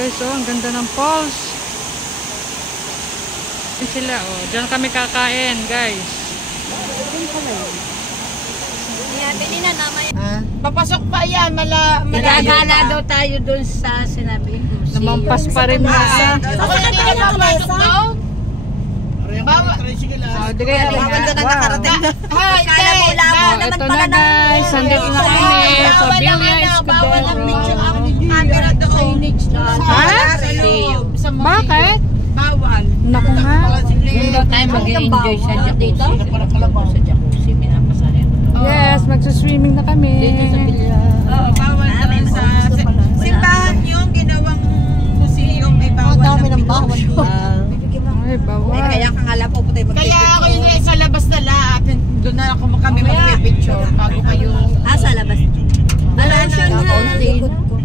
guys, oh, ang ganda ng falls. Yan sila, oh. Diyan kami kakain, guys. Yan, bili na naman. Papasok pa yan, Nagagala daw tayo dun sa sinabi. Namampas pa rin na. Ako hindi ka napasok daw? Bawa. Oh, di kaya Ganda na nakarating na. Hi, Kala mo lang mo naman ito pala na guys, andito na kami sa Villa Escudero. Camera doon. Ha? Sa Bakit? bawal. Naku nga. Hindi tayo mag-enjoy sa jacuzzi. Sa jacuzzi, minapasahin. Yes, magsuswimming na kami. Oo, bawal naman sa simbahan yung ginawang museum ay bawal. Ang dami ng bawal. Ay, bawal. Kaya kangala po po tayo mag-picture. Kaya ako yun sa labas na lahat. Doon na ako kami mag-picture bago kayo. Sa labas. Lotion na.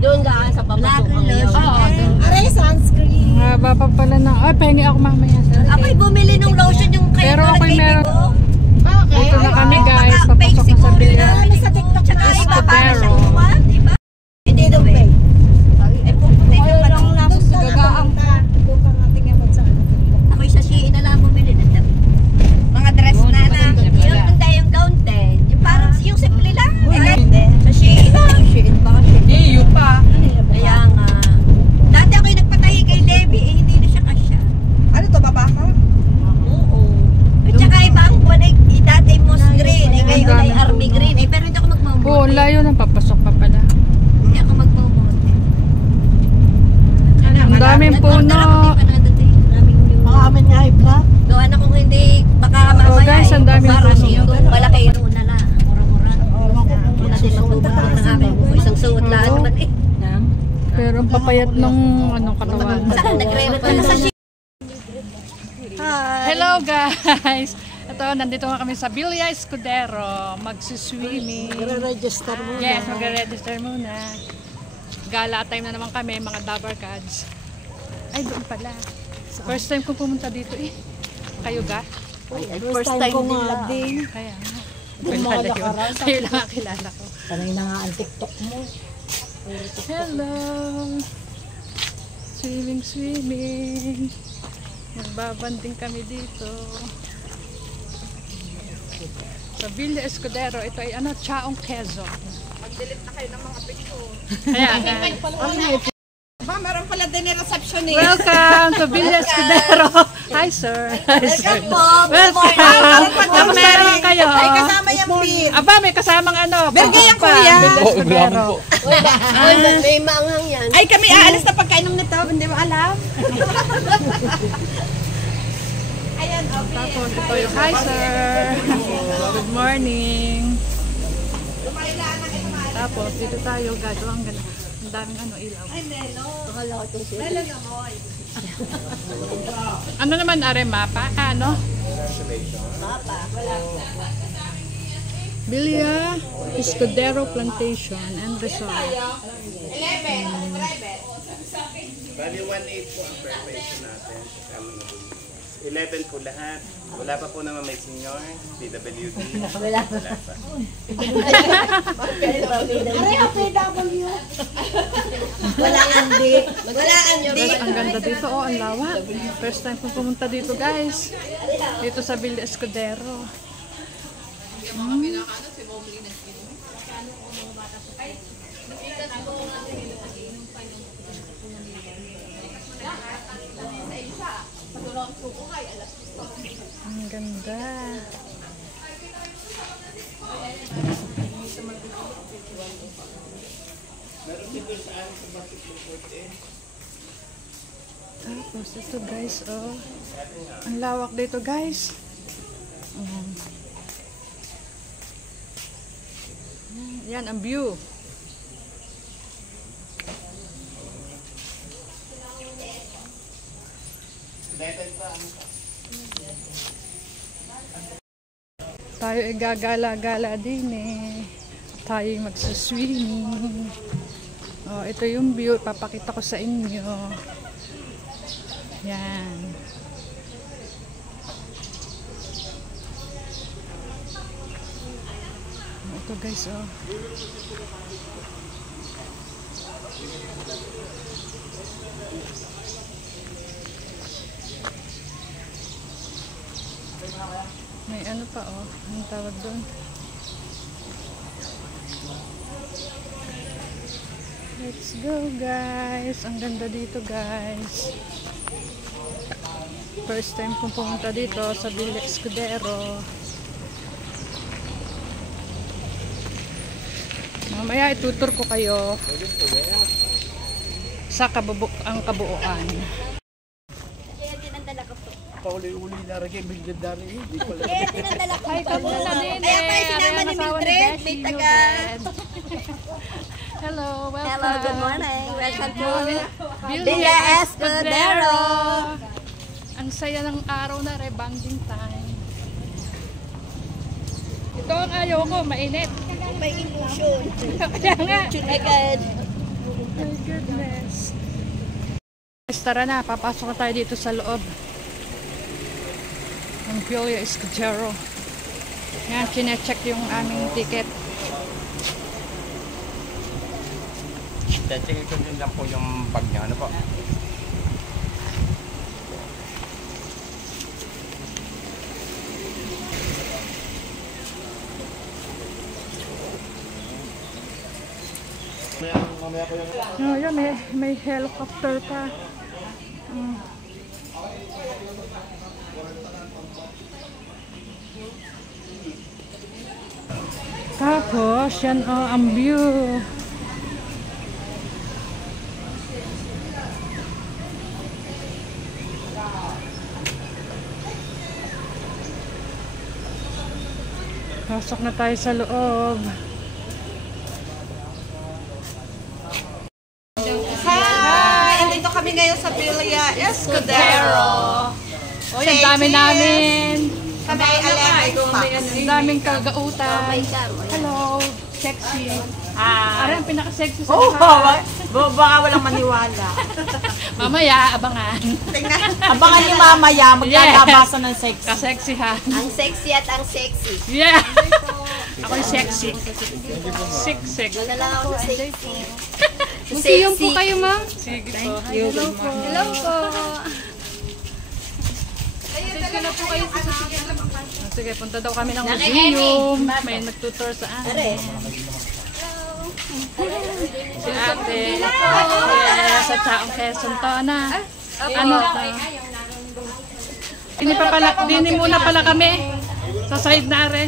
Doon ka sa papasok ang iyo. Oo, doon. Aray, sunscreen. Haba pa pala ng... Ay, pengi ako mamaya. Ako'y bumili ng lotion yung kayo Pero na ako'y nag-baby meron. ko. Bakit? Ito na kami guys, papasok na sa Villa Sa TikTok tsaka iba para Escudero. siyang kuwan, diba? Hindi daw ba? Ay, puputi ka pa lang napos gagaang. Ako'y sa Shein na lang bumili ng damit. Mga dress na na. Yung punta yung gown din. Yung parang yung simple lang. Sa Shein. Shein ba kasi? Iyo pa. Kaya nga. Dati ako'y nagpatahi kay Debbie, eh hindi na siya kasya. Ano to, babaka? Oo. At saka ibang buwan ay dati moss green, eh ngayon ay army green. Eh pero hindi ako magmamote. Oo, layo ng papasok pa pala. Hindi ako magmamote. Ang daming puno. Ang amin nga ay black. Doon ako hindi, baka mamaya. Oh, guys, ang daming para puno. yung malaki yung una na. Mura-mura. Muna din magpupunta ng aking buko. Isang suot lang naman eh. Pero ang papayat nung anong katawan. Saan nagre-return sa Shein? Hello guys! Ito, nandito nga kami sa Villa Escudero. Magsuswimming. Register mo. Yes, magre-register muna. Gala time na naman kami, mga Dabar Cards. Ay, doon pala. First time kong pumunta dito eh. Kayo ga? First time ko nga din. Kaya nga. Kayo lang ang kilala ko. Sanay na nga ang TikTok mo. Hello! Swimming, swimming. Magbabanding kami dito. Sa Villa Escudero. Ito ay ano, Chaong Quezon. Mag-delete na kayo ng mga picture. Kaya nga. Ba, meron pala din yung reception eh. Welcome to Villa Escudero. Hi sir. Hi sir. Welcome. Kamusta naman kayo? Ay, kasama yung beer. Aba, may kasamang ano. Bergay ang kuya. Villa Escudero. Ay, may maanghang yan. Ay, kami aalis na pagkainom nito. Hindi mo alam. Ayan, okay. Tapos ito yung hi sir. Good morning. Tapos dito tayo guys. Ang ganda. Ang daming ano ilaw. Ay, Melo. Akala ko itong siya. Melo naman. Ano naman are mapa? Ano? Mapa. Villa Escudero Plantation and Resort. 11. Private. Bali 1.8 po ang preparation natin. 11 po lahat. Wala pa po naman may senior, PWD. Wala pa. Wala andi. Wala andi. Ang ganda dito, oh, ang lawak. First time kong pumunta dito, guys. Dito sa Villa Escudero. Ang ganda. Tapos ito guys, oh. Ang lawak dito guys. Yan ang view. Tayo ay gagala-gala din eh. Tayo magsuswimming. Oh, ito yung view. Papakita ko sa inyo. Yan. Ito guys, oh. Ito ano pa oh. Anong tawag doon? Let's go guys. Ang ganda dito guys. First time kong pumunta dito sa Villa Escudero. Mamaya itutur ko kayo sa ang kabuuan. Kaya dinadala ko po. Pauli-uli na rin kayo, bigdadari. Hindi ko lang. Kaya dinadala ko Ay, po. kamusta din Kaya pa sinama ni Mildred. May taga... Hello, welcome. Hello, good morning. Welcome to Villa Villa Escudero. Ang saya ng araw na rebanding time. Ito ang ayaw ko, mainit. May illusion. Kaya nga. Agad. My goodness. Tara na, papasok na tayo dito sa loob ng Villa Escudero. Yan, chinecheck yung aming ticket. Check ko din lang po yung bag niya. Ano po? Mamaya ko yung... Oh, yan, may helicopter pa. Tapos, yan oh, ang view. Pasok na tayo sa loob. Hi! Andito kami ngayon sa Villa Escudero. Oh, yung dami namin. Kami ay Alay Ang daming kagautan. My God. Hello, sexy. Ah, Parang pinaka-sexy sa oh, lahat. baka walang maniwala. Mamaya, abangan. Tingnan. Abangan niyo mamaya, magkakabasan ng sex. Kasexihan. Ang sexy at ang sexy. Yeah. Ako yung sexy. Sick. Wala lang ako sexy. Museum po kayo, ma'am? Sige po. Hello po. Hello po. Sige, punta daw kami ng museum. May nagtutour sa amin. Si ate. Sa Chaong Quezon to na. Ano to? Dini muna pala kami. Sa side na are.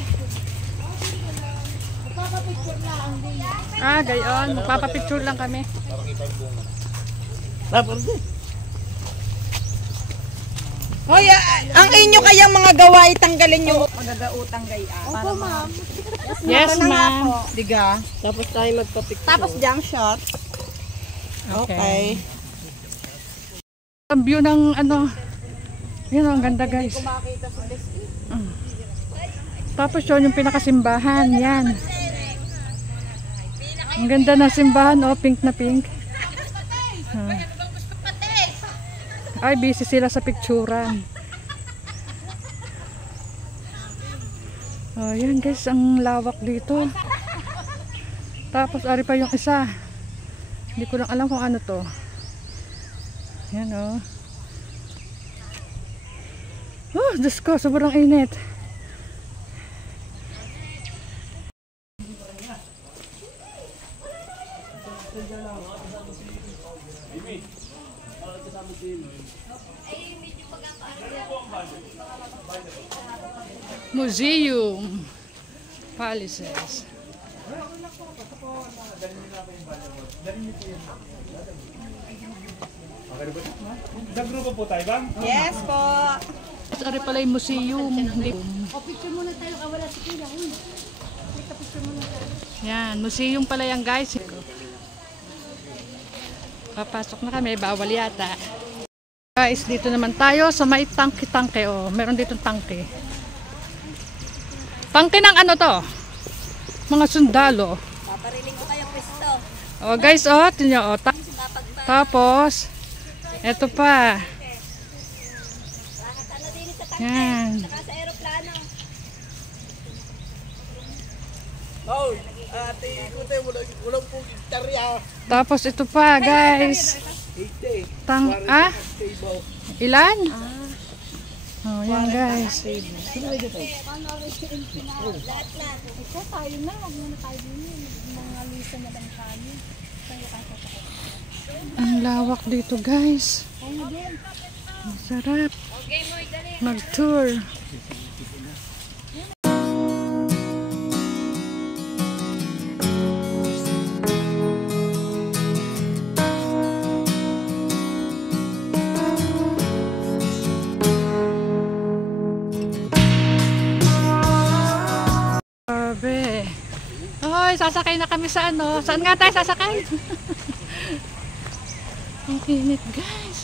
Gayon. Magpapapicture lang kami. Hoy, ang inyo kayang mga gawa tanggalin yung magagautang gayaan. Opo, ma'am. Yes, ma'am. Diga. Tapos tayo magpa-picture. Tapos jump shot. Okay. Ang view ng ano. Yun, ang ganda guys. Tapos yun yung pinakasimbahan. Yan. Ang ganda na simbahan. Oh, pink na pink. Ay, busy sila sa picturean. Oh, yan guys, ang lawak dito. Tapos, ari pa yung isa. Hindi ko lang alam kung ano to. Yan oh. Oh, Diyos ko, sobrang init. Museum Palaces. Nagrupo po tayo, bang? Yes po. Ari pala yung museum. Yan, museum pala yan guys. Papasok na kami, bawal yata. Guys, dito naman tayo sa may tangke-tangke. Oh, meron ditong tangke. Tangke ng ano to? Mga sundalo. Papariling ko kayo pwesto. Oh guys, oh, tingnan oh. Tapos, eto pa. Ano din sa tangke. Yan. Saka sa aeroplano. Oh, ate, ikutin, walang po gitarya. Tapos ito pa, guys. Ilan? Oh, yan guys. Ang lawak dito guys. Ang sarap mag-tour. Grabe. Hoy, sasakay na kami sa ano. Saan nga tayo sasakay? Ang init guys.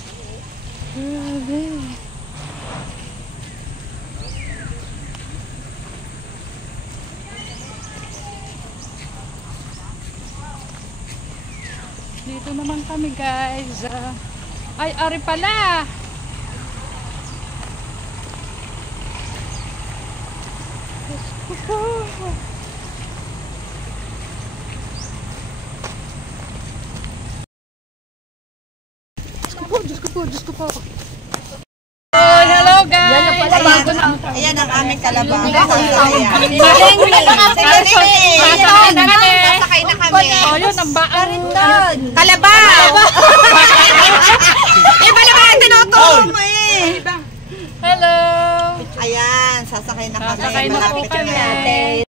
Grabe. Dito naman kami guys. Ay, ari pala. Diyos ko po. Oh, hello guys! Ayan ang aming kalabaw. Sasakay na kami. Oh, yun, ang baang. Kalabaw! Iba naman ang tinuturo mo eh. Hello! Ayan, sasakay na kami. Sasakay na po Malapit kami. natin.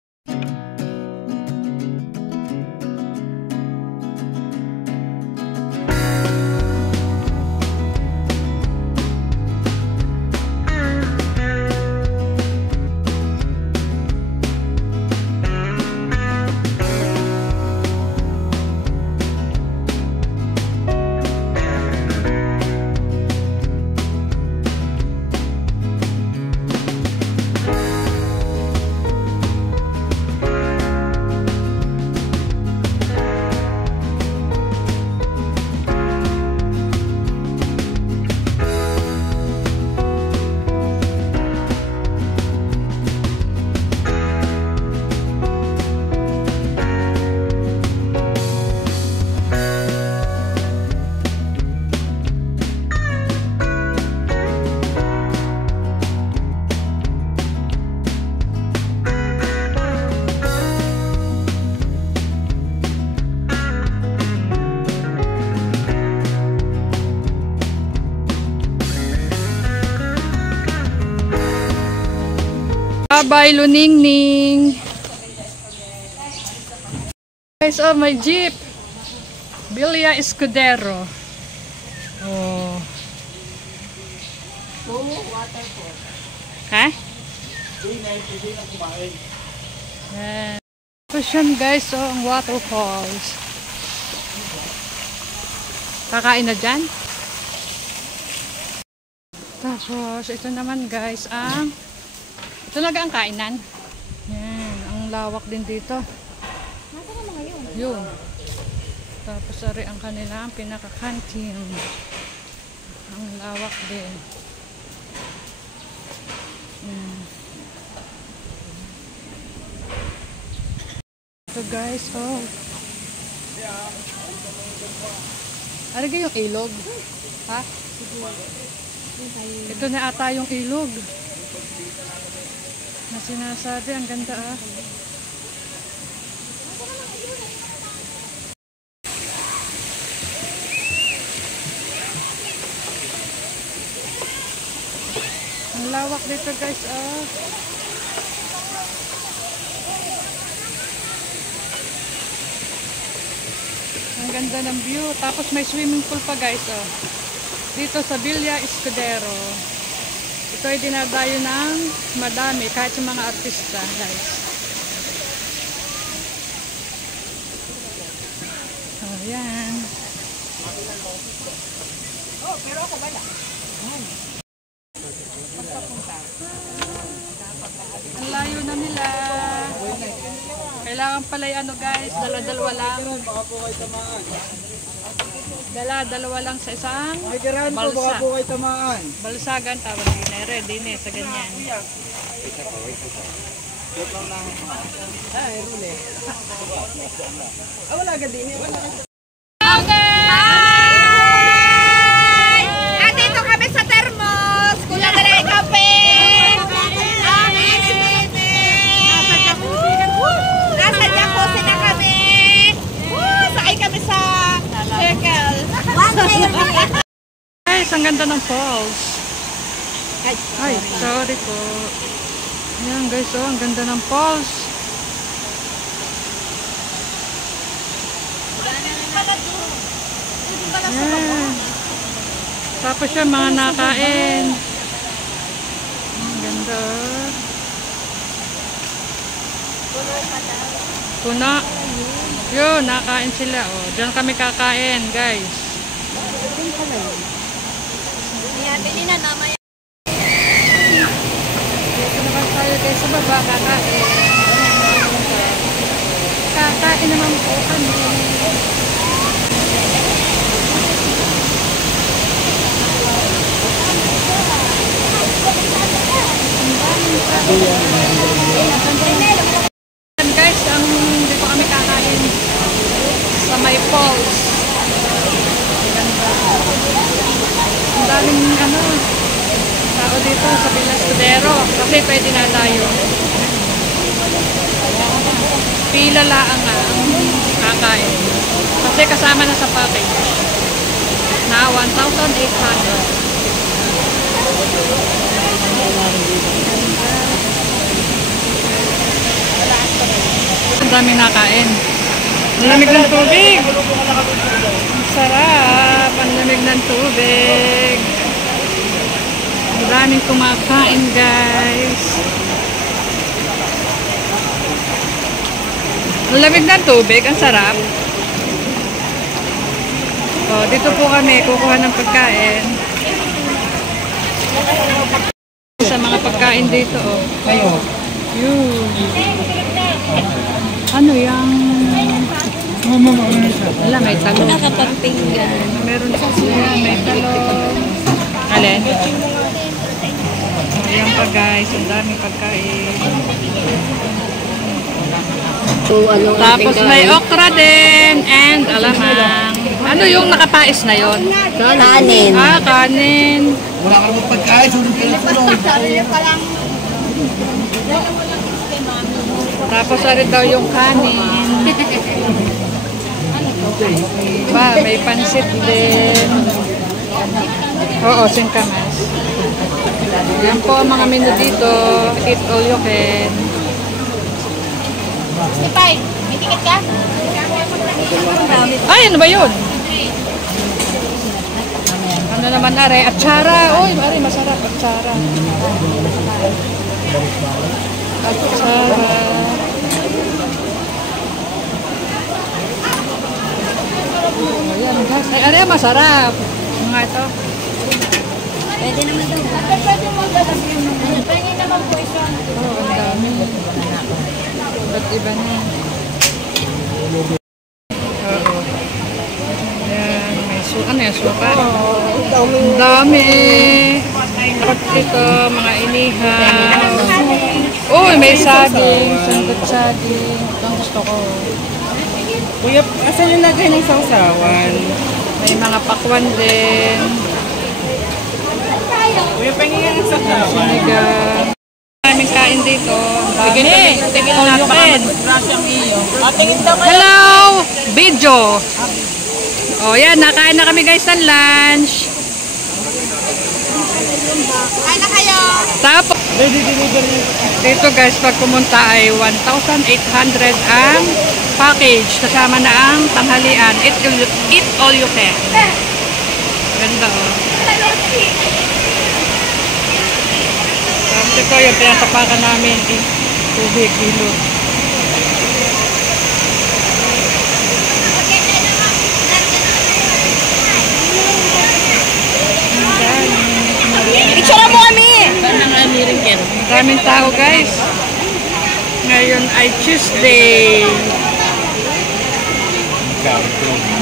Bye, Luningning. Guys, oh, my jeep. Bilya Escudero. Oh. Ha? Yan. Tapos yan guys, oh, ang waterfalls. Kakain na dyan. Tapos, ito naman guys, ang ito na ang kainan. Yan, ang lawak din dito. Yun. Tapos ari ang kanilang pinaka-canteen. Ang lawak din. Ito guys, oh. Ano yung ilog? Ha? Ito na ata yung ilog. Na sinasabi, ang ganda ah. Ang lawak dito guys ah. Ang ganda ng view. Tapos may swimming pool pa guys oh. Dito sa Bilya Escudero. Ito ay dinadayo ng madami kahit sa mga artista guys. Oh, yan. Oh, pero ako wala. Ang layo na nila. Kailangan pala ano guys, dala-dalawa lang. Dala-dalawa lang sa isang balsa. Balsagan tawag din eh. Ready na sa ganyan. Wala ka din eh. At dito kami sa Termos. Kung nadala yung kape. guys, ang ganda ng falls. Ay, sorry po. Ayan guys, oh, ang ganda ng falls. Ayan. Tapos siya mga nakain. Ang ganda. Puno. Yun, nakain sila. Oh, diyan kami kakain, guys. Bili na naman. Dito naman tayo guys sa baba, kakain. Kakain naman po kami. Yan guys, dito kami kakain sa may falls. Ganda. Ang daming tao dito sa Villa Escudero kasi pwede na tayo. Pila laang ang kakain. Kasi kasama na sa package na 1,800. Ang dami nakain. Ang lamig ng tubig. Ang sarap. Ang lamig ng tubig. Ang daming kumakain, guys. Ang lamig ng tubig. Ang sarap. O, dito po kami kukuha ng pagkain. Sa mga pagkain dito, oh. Ayo. Yun. Ano yung... Wala, may talong. Nakapagpinggan. Meron siya, may talong. Alin? Ayan pa guys, ang daming pagkain. So, ano, Tapos may okra din and alamang. Ano yung nakapais na yon? kanin. Ah, kanin. Wala ka naman pagkain, sunod ka na sunod. Tapos arin daw yung kanin. Ba, may pansit din. Oo, singkamas. Yan po ang mga menu dito. Eat all you can. Sipay, may ticket ka? Ay, ano ba yun? Ano naman are? Atsara. Uy, are, masarap. Atsara. Atsara. Ayan guys. Ay, are, masarap. Mga ito. Pwede naman daw. Pwede mo lalagyan mo. Pwede naman po isa. Oh, ang dami. Ba't iba na? Oo. Ayan, may ano yung suka? Ang dami. Tapos ito, mga inihaw. Uy, may saging. Sandot saging. Ito ang gusto ko. Kuya, asan yung lagay ng sausawan? May mga pakwan din. Kuya, pahingin ng sausawan. Sinigang. Maraming kain dito. Dami. Tingin All na you can. Grasyang iyo. Tingin daw kayo. Hello! Video! O yan, nakain na kami guys ng lunch. Kain na kayo! Tapos, dito guys, pag pumunta ay 1,800 ang package. Kasama na ang tanghalian. Eat all you can. Ganda oh. Tapos ito yung pinatapakan namin. Tubig, ilog. Picture mo kami! Daming tao guys. Ngayon ay Tuesday.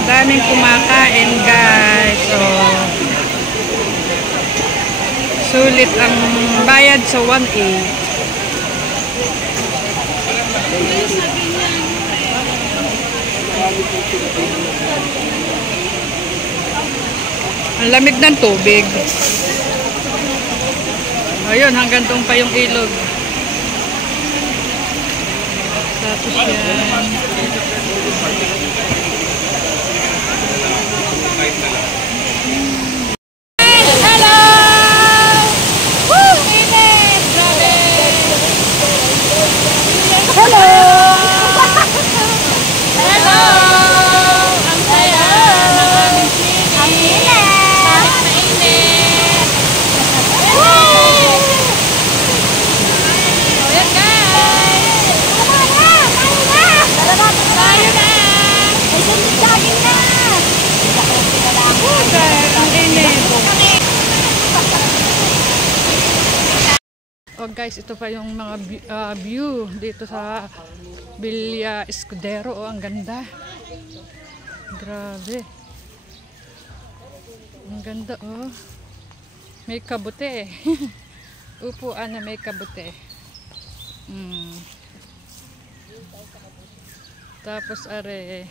Daming kumakain guys. So, sulit ang bayad sa 1.8. Ang lamig ng tubig. Ayun, hanggang doon pa yung ilog. Tapos yan. Oh guys, ito pa yung mga view dito sa Villa Escudero. Oh, ang ganda. Grabe. Ang ganda oh. May kabute. Upuan na may kabute. Tapos are.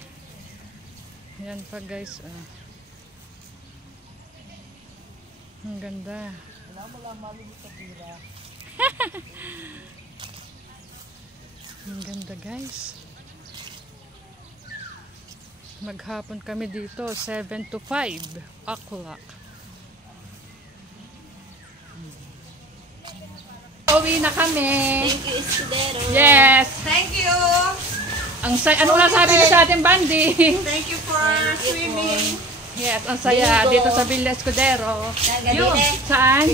Yan pa guys. Ang ganda. Ang ganda guys. Maghapon kami dito 7 to 5 o'clock. Uwi na kami. Thank you, Escudero. Yes. Thank you. Ang ano lang sabi niyo sa ating banding? Thank you for swimming. Yes, ang saya dito sa Villa Escudero. Yun, Dine. saan?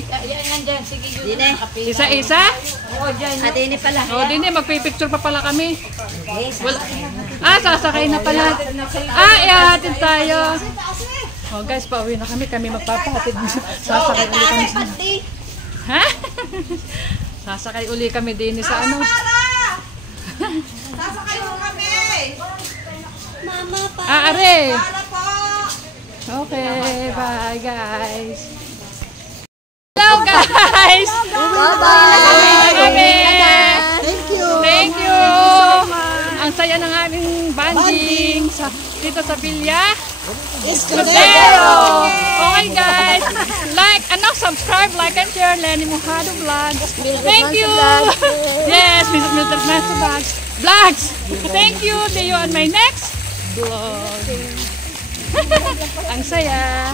Dine. Isa-isa? At dine pala. O, dini, magpipicture pa pala kami. Wala. Sasakay na pala. Ihahatid tayo. O guys, pauwi na kami. Kami magpapahatid. Sasakay uli kami sa... Ha? Sasakay uli kami din sa ano. Sasakay mo kami. Mama pa. Are. Para po. Okay, bye guys. Hello guys. Bye-bye. Thank you. Thank you. Ang saya ng aming banding dito sa Villa Escudero. Okay guys. Subscribe, like and share Lenny Mojado Vlogs. Thank you. Yes, Mr. Master Vlogs. Thank you. See you on my next vlog. Ang saya.